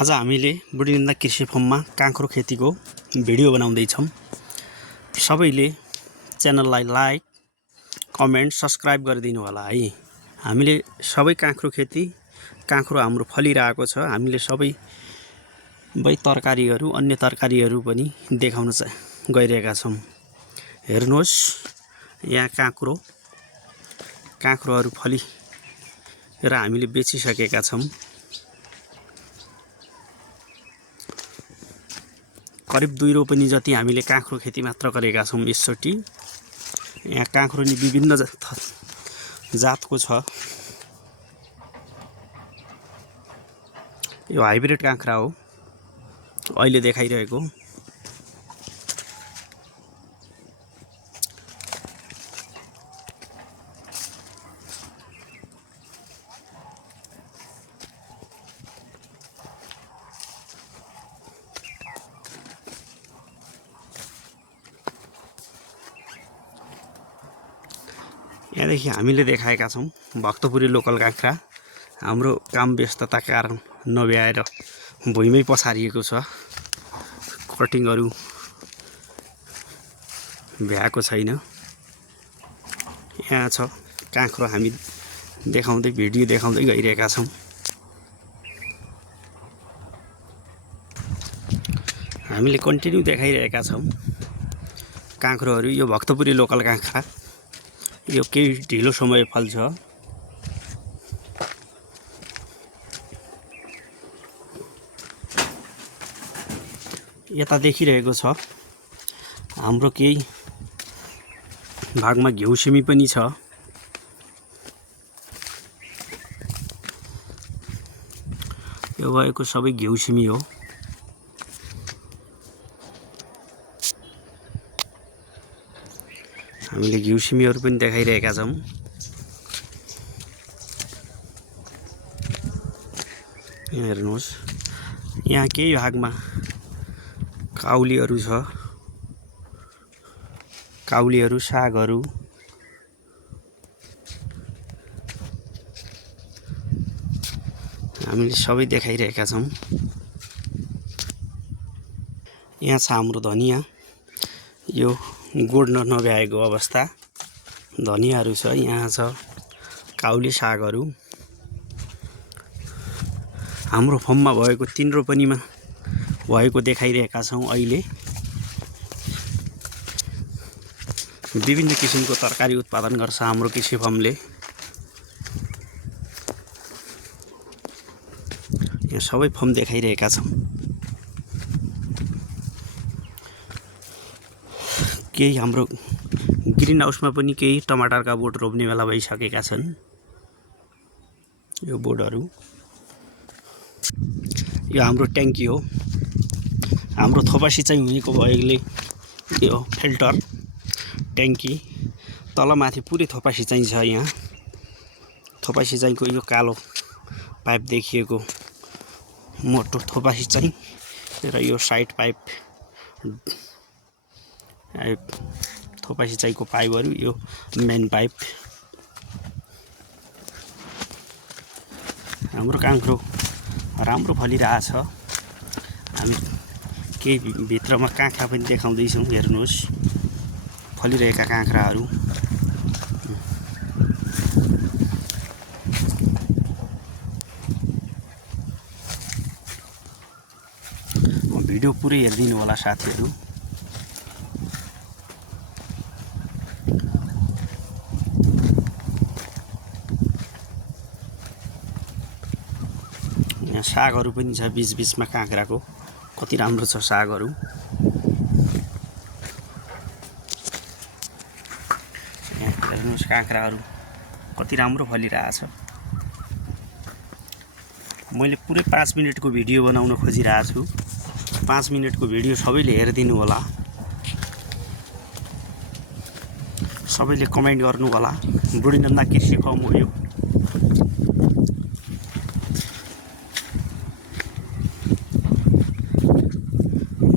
आज हामीले बुढीनन्दा कृषि फर्ममा काँक्रो खेतीको भिडियो बनाउँदैछौँ। सबैले च्यानललाई लाइक, कमेन्ट, सब्स्क्राइब गरिदिनु होला है। हामीले सबै काँक्रो खेती, काँक्रो हाम्रो फलिरहेको छ। हामीले सबै तरकारीहरू, अन्य तरकारीहरू पनि देखाउन गइरहेका छौँ। हेर्नुहोस्, यहाँ काँक्रोहरू फली र हामीले बेचिसकेका छौँ। करिब 2 रोपनी जति हामीले काँक्रो खेती मात्र गरेका छौँ यसचोटि। यहाँ काँक्रो नि विभिन्न जातको छ। यो हाइब्रिड काँक्रा हो अहिले देखाइरहेको। यहाँदेखि हामीले देखाएका छौँ भक्तपुरी लोकल काँक्रा। हाम्रो काम व्यस्तताका कारण नभ्याएर भुइँमै पसारिएको छ। कटिङहरू भ्याएको छैन। यहाँ छ काँक्रो, हामी भिडियो देखाउँदै गइरहेका छौँ। हामीले कन्टिन्यू देखाइरहेका छौँ काँक्रोहरू। यो भक्तपुरी लोकल काँक्रा, यो केही ढिलो समय फल्छ। यता देखिरहेको छ हाम्रो केही भागमा घिउ सिमी पनि छ। यो भएको सबै घिउ सिमी हो। हामीले घिउ सिमीहरू पनि देखाइरहेका छौँ। हेर्नुहोस्, यहाँ केही भागमा काउलीहरू छ। काउलीहरू, सागहरू, हामीले सबै देखाइरहेका छौँ। यहाँ छ हाम्रो धनिया। यो गोड्न नभ्याएको अवस्था धनियाहरू छ। यहाँ छ काउली सागहरू। हाम्रो फर्ममा भएको 3 रोपनीमा भएको देखाइरहेका छौँ। अहिले विभिन्न किसिमको तरकारी उत्पादन गर्छ हाम्रो कृषि फर्मले। यहाँ सबै फर्म देखाइरहेका छौँ। केही हाम्रो ग्रिन हाउसमा पनि केही टमाटरका बोट रोप्ने बेला भइसकेका छन्। यो बोटहरू, यो हाम्रो ट्याङ्की हो। हाम्रो थोपा सिँचाइ हुनेको भएकोले यो फिल्टर ट्याङ्की तलमाथि पुरै थोपा सिँचाइ छ। यहाँ थोपा सिँचाइको यो कालो पाइप देखिएको मोटो थोपा सिँचाइ र यो साइड पाइप थोपा सिँचाइको पाइपहरू, यो मेन पाइप। हाम्रो काँक्रो राम्रो फलिरहेछ। हामी केही भित्रमा काँक्रा पनि देखाउँदैछौँ। हेर्नुहोस्, फलिरहेका काँक्राहरू। भिडियो पुरै हेरिदिनु होला साथीहरू। यहाँ सागहरू पनि छ बीचमा काँक्राको। कति राम्रो छ सागहरू। हेर्नुहोस्, काँक्राहरू कति राम्रो फलिरहेछ। मैले पुरै 5 मिनटको भिडियो बनाउन खोजिरहेको छु। 5 मिनटको भिडियो सबैले हेरिदिनु होला। सबैले कमेन्ट गर्नु होला। बुढीनन्दा कृषि फर्म हो यो।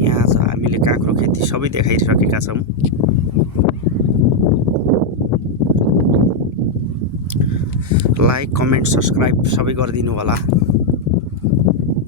यहाँ छ हामीले काँक्रो खेती सबै देखाइसकेका छौँ। लाइक, कमेन्ट, सब्स्क्राइब सबै गरिदिनु होला।